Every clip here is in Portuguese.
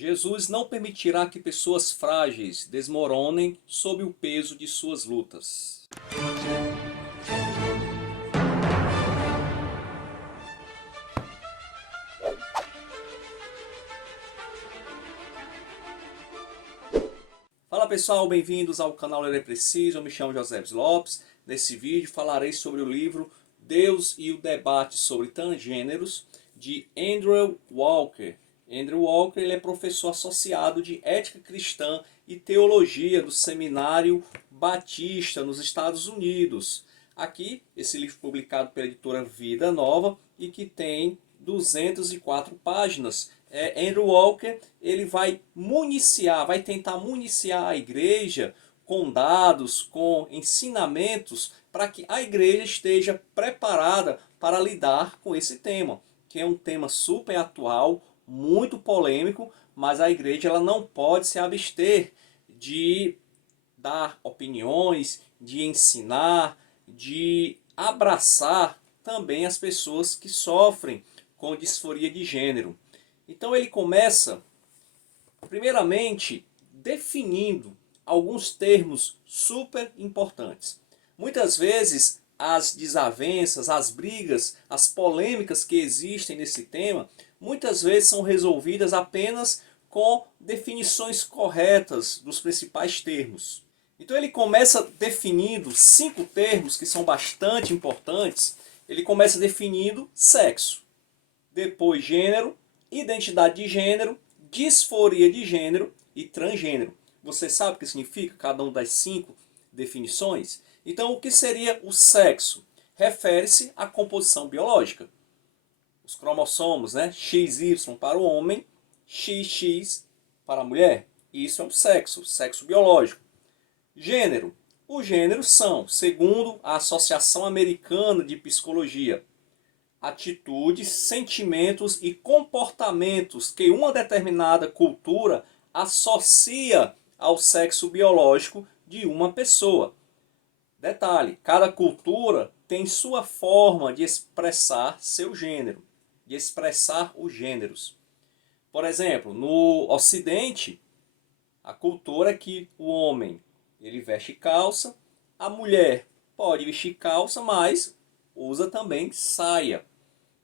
Jesus não permitirá que pessoas frágeis desmoronem sob o peso de suas lutas. Fala pessoal, bem-vindos ao canal Ler é Preciso. Eu me chamo José Lopes. Nesse vídeo falarei sobre o livro Deus e o Debate sobre Transgêneros, de Andrew Walker. Andrew Walker ele é professor associado de Ética Cristã e Teologia do Seminário Batista nos Estados Unidos. Aqui, esse livro publicado pela editora Vida Nova e que tem 204 páginas. Andrew Walker ele vai tentar municiar a igreja com dados, com ensinamentos, para que a igreja esteja preparada para lidar com esse tema, que é um tema super atual, muito polêmico, mas a igreja ela não pode se abster de dar opiniões, de ensinar, de abraçar também as pessoas que sofrem com disforia de gênero. Então ele começa, primeiramente, definindo alguns termos super importantes. Muitas vezes as desavenças, as brigas, as polêmicas que existem nesse tema, muitas vezes são resolvidas apenas com definições corretas dos principais termos. Então ele começa definindo 5 termos que são bastante importantes. Ele começa definindo sexo, depois gênero, identidade de gênero, disforia de gênero e transgênero. Você sabe o que significa cada uma das 5 definições? Então, o que seria o sexo? Refere-se à composição biológica. Os cromossomos, né? XY para o homem, XX para a mulher. Isso é um sexo biológico. Gênero. Os gêneros são, segundo a Associação Americana de Psicologia, atitudes, sentimentos e comportamentos que uma determinada cultura associa ao sexo biológico de uma pessoa. Detalhe, cada cultura tem sua forma de expressar seu gênero, de expressar os gêneros. Por exemplo, no Ocidente, a cultura é que o homem ele veste calça, a mulher pode vestir calça, mas usa também saia.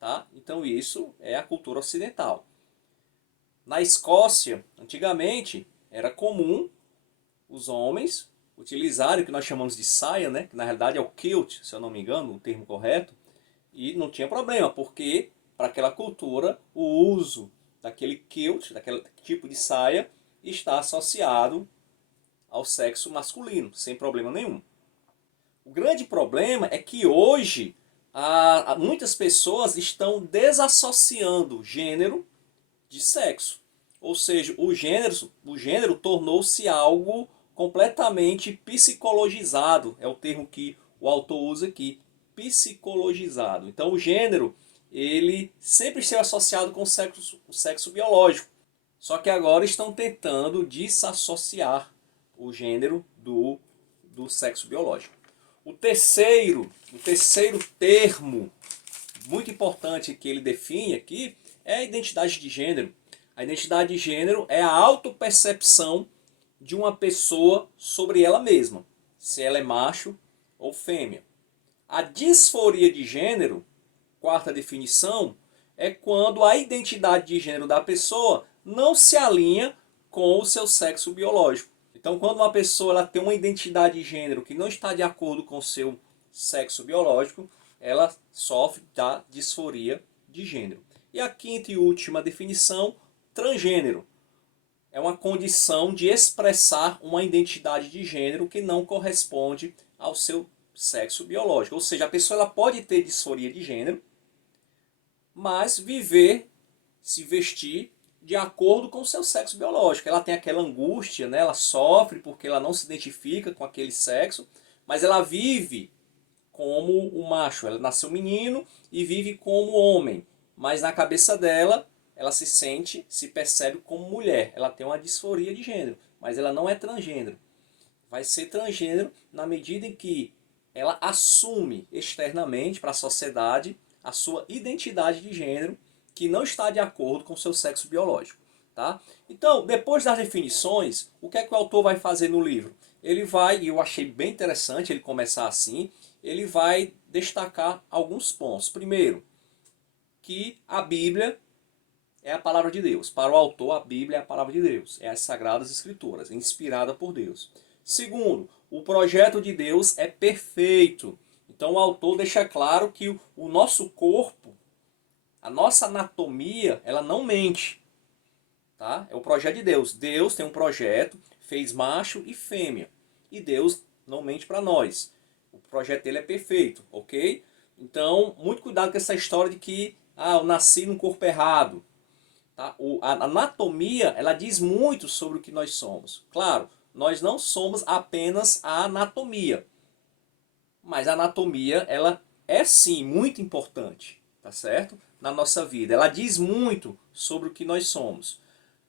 Tá? Então isso é a cultura ocidental. Na Escócia, antigamente, era comum os homens utilizarem o que nós chamamos de saia, né? Que na realidade é o kilt, se eu não me engano, o termo correto, e não tinha problema, porque para aquela cultura o uso daquele kilt, daquele tipo de saia, está associado ao sexo masculino, sem problema nenhum. O grande problema é que hoje muitas pessoas estão desassociando gênero de sexo. Ou seja, o gênero tornou-se algo completamente psicologizado. É o termo que o autor usa aqui, psicologizado. Então o gênero ele sempre esteve associado com o sexo biológico. Só que agora estão tentando desassociar o gênero do sexo biológico. O terceiro termo muito importante que ele define aqui é a identidade de gênero. A identidade de gênero é a autopercepção de uma pessoa sobre ela mesma, se ela é macho ou fêmea. A disforia de gênero, quarta definição, é quando a identidade de gênero da pessoa não se alinha com o seu sexo biológico. Então, quando uma pessoa ela tem uma identidade de gênero que não está de acordo com o seu sexo biológico, ela sofre da disforia de gênero. E a quinta e última definição, transgênero. É uma condição de expressar uma identidade de gênero que não corresponde ao seu sexo biológico. Ou seja, a pessoa ela pode ter disforia de gênero, mas se vestir de acordo com o seu sexo biológico. Ela tem aquela angústia, né? Ela sofre porque ela não se identifica com aquele sexo, mas ela vive como o macho. Ela nasceu menino e vive como homem, mas na cabeça dela, ela se percebe como mulher. Ela tem uma disforia de gênero, mas ela não é transgênero. Vai ser transgênero na medida em que ela assume externamente para a sociedade a sua identidade de gênero que não está de acordo com o seu sexo biológico. Tá? Então, depois das definições, o que é que o autor vai fazer no livro? Ele vai, e eu achei bem interessante ele começar assim, ele vai destacar alguns pontos. Primeiro, que a Bíblia é a palavra de Deus. Para o autor, a Bíblia é a palavra de Deus. É as Sagradas Escrituras, inspirada por Deus. Segundo, o projeto de Deus é perfeito. Então o autor deixa claro que o nosso corpo, a nossa anatomia, ela não mente. Tá? É o projeto de Deus. Deus tem um projeto, fez macho e fêmea. E Deus não mente para nós. O projeto dele é perfeito, ok? Então, muito cuidado com essa história de que eu nasci num corpo errado. Tá? A anatomia, ela diz muito sobre o que nós somos. Claro, nós não somos apenas a anatomia. Mas a anatomia, ela é sim muito importante, tá certo? Na nossa vida. Ela diz muito sobre o que nós somos.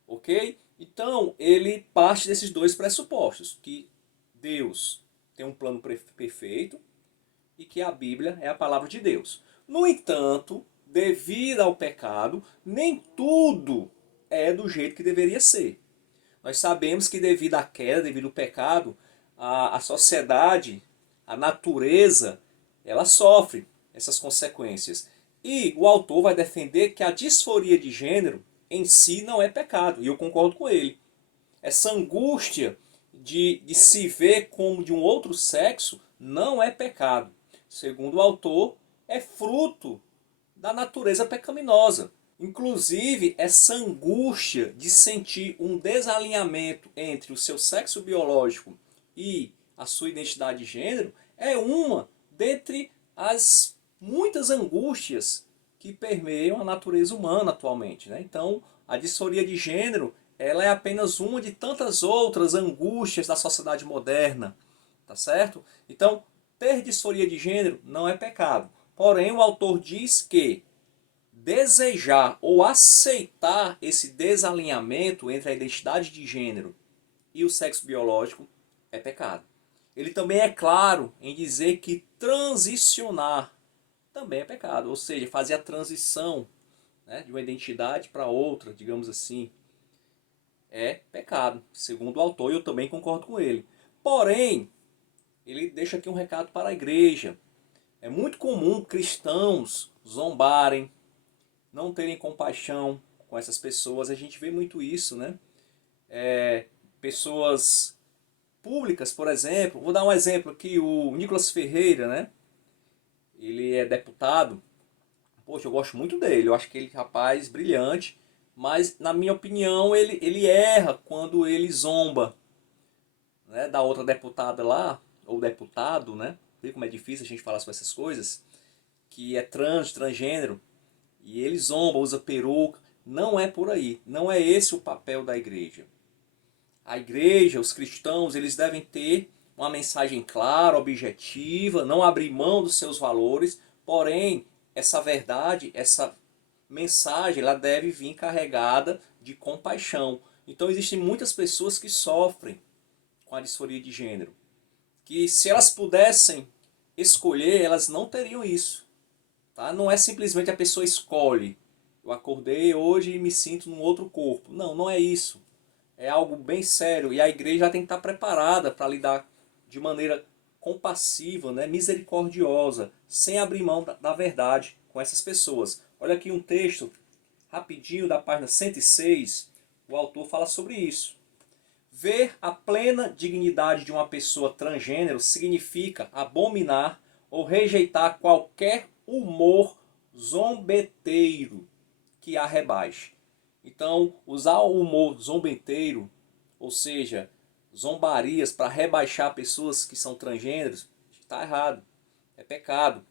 Ok? Então, ele parte desses dois pressupostos. Que Deus tem um plano perfeito e que a Bíblia é a palavra de Deus. No entanto, devido ao pecado, nem tudo é do jeito que deveria ser. Nós sabemos que devido à queda, devido ao pecado, a sociedade, a natureza, ela sofre essas consequências. E o autor vai defender que a disforia de gênero em si não é pecado, e eu concordo com ele. Essa angústia de se ver como de um outro sexo não é pecado. Segundo o autor, é fruto da natureza pecaminosa. Inclusive, essa angústia de sentir um desalinhamento entre o seu sexo biológico e a sua identidade de gênero é uma dentre as muitas angústias que permeiam a natureza humana atualmente, né? Então, a disforia de gênero, ela é apenas uma de tantas outras angústias da sociedade moderna, tá certo? Então, ter disforia de gênero não é pecado. Porém, o autor diz que desejar ou aceitar esse desalinhamento entre a identidade de gênero e o sexo biológico é pecado. Ele também é claro em dizer que transicionar também é pecado, ou seja, fazer a transição, né, de uma identidade para outra, digamos assim, é pecado, segundo o autor, e eu também concordo com ele. Porém, ele deixa aqui um recado para a igreja. É muito comum cristãos zombarem, não terem compaixão com essas pessoas. A gente vê muito isso, né? Pessoas públicas, por exemplo. Vou dar um exemplo aqui, o Nicolas Ferreira, né? Ele é deputado. Poxa, eu gosto muito dele. Eu acho que ele é um rapaz brilhante. Mas, na minha opinião, ele erra quando ele zomba, né, da outra deputada lá, ou deputado, né? Vê como é difícil a gente falar sobre essas coisas. Que é transgênero. E ele zomba, usa peruca. Não é por aí. Não é esse o papel da igreja. A igreja, os cristãos, eles devem ter uma mensagem clara, objetiva, não abrir mão dos seus valores. Porém, essa verdade, essa mensagem, ela deve vir carregada de compaixão. Então, existem muitas pessoas que sofrem com a disforia de gênero. Que se elas pudessem escolher, elas não teriam isso. Tá? Não é simplesmente a pessoa escolhe. Eu acordei hoje e me sinto num outro corpo. Não, não é isso. É algo bem sério. E a igreja já tem que estar preparada para lidar de maneira compassiva, né? Misericordiosa, sem abrir mão da verdade com essas pessoas. Olha aqui um texto rapidinho da página 106. O autor fala sobre isso. Ver a plena dignidade de uma pessoa transgênero significa abominar ou rejeitar qualquer humor zombeteiro que a rebaixe. Então, usar o humor zombeteiro, ou seja, zombarias para rebaixar pessoas que são transgêneros, está errado, é pecado.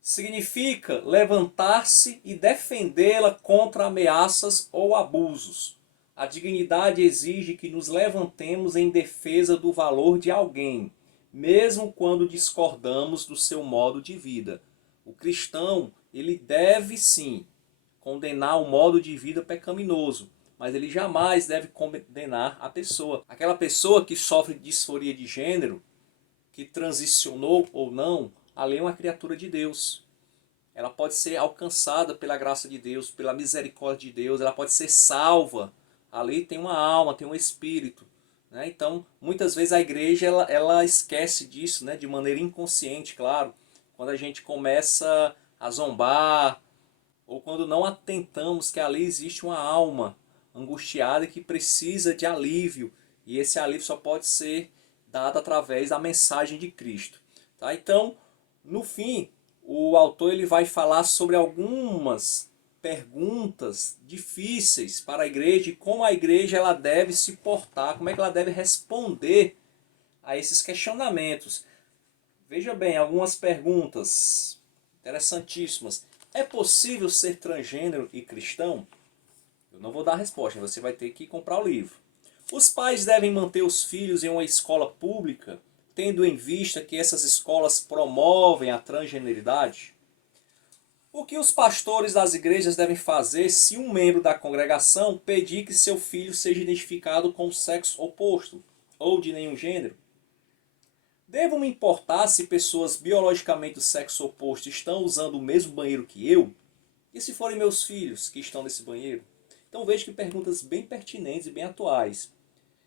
Significa levantar-se e defendê-la contra ameaças ou abusos. A dignidade exige que nos levantemos em defesa do valor de alguém, mesmo quando discordamos do seu modo de vida. O cristão, ele deve sim condenar o modo de vida pecaminoso, mas ele jamais deve condenar a pessoa. Aquela pessoa que sofre de disforia de gênero, que transicionou ou não, ali é uma criatura de Deus. ela pode ser alcançada pela graça de Deus, pela misericórdia de Deus, ela pode ser salva. Ali tem uma alma, tem um espírito, né? Então, muitas vezes a igreja ela esquece disso, né? De maneira inconsciente, claro. Quando a gente começa a zombar, ou quando não atentamos que ali existe uma alma angustiada que precisa de alívio. E esse alívio só pode ser dado através da mensagem de Cristo. Tá? Então, no fim, o autor ele vai falar sobre algumas perguntas difíceis para a igreja e como a igreja ela deve se portar, como é que ela deve responder a esses questionamentos. Veja bem, algumas perguntas interessantíssimas. É possível ser transgênero e cristão? Eu não vou dar a resposta, você vai ter que comprar o livro. Os pais devem manter os filhos em uma escola pública, tendo em vista que essas escolas promovem a transgeneridade? O que os pastores das igrejas devem fazer se um membro da congregação pedir que seu filho seja identificado com o sexo oposto ou de nenhum gênero? Devo me importar se pessoas biologicamente do sexo oposto estão usando o mesmo banheiro que eu? E se forem meus filhos que estão nesse banheiro? Então vejo que perguntas bem pertinentes e bem atuais.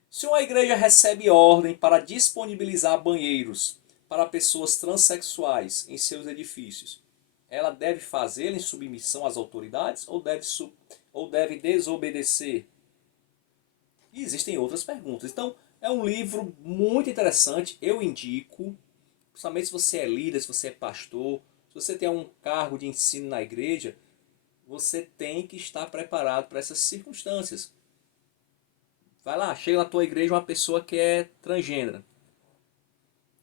Se uma igreja recebe ordem para disponibilizar banheiros para pessoas transexuais em seus edifícios, ela deve fazê-lo em submissão às autoridades ou deve desobedecer? E existem outras perguntas. Então, é um livro muito interessante, eu indico, principalmente se você é líder, se você é pastor, se você tem um cargo de ensino na igreja, você tem que estar preparado para essas circunstâncias. Vai lá, chega na tua igreja uma pessoa que é transgênera.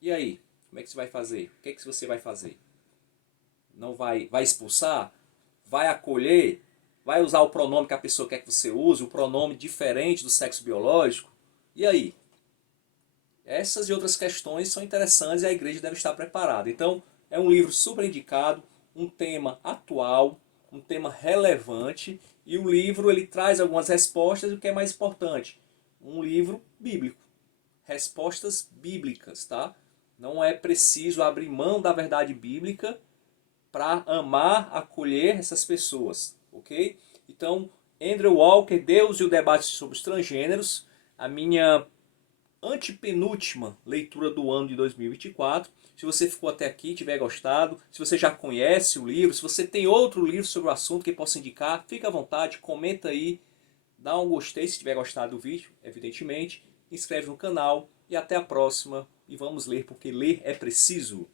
E aí? Como é que você vai fazer? O que é que você vai fazer? Não vai expulsar? Vai acolher? Vai usar o pronome que a pessoa quer que você use? O pronome diferente do sexo biológico? E aí? Essas e outras questões são interessantes e a igreja deve estar preparada. Então, é um livro super indicado, um tema atual, um tema relevante, e o livro ele traz algumas respostas e o que é mais importante, um livro bíblico. Respostas bíblicas, tá? Não é preciso abrir mão da verdade bíblica para amar, acolher essas pessoas, ok? Então, Andrew Walker, Deus e o debate sobre os transgêneros, a minha antepenúltima leitura do ano de 2024. Se você ficou até aqui e tiver gostado, se você já conhece o livro, se você tem outro livro sobre o assunto que possa indicar, fica à vontade, comenta aí, dá um gostei se tiver gostado do vídeo, evidentemente, inscreve no canal e até a próxima. E vamos ler, porque ler é preciso.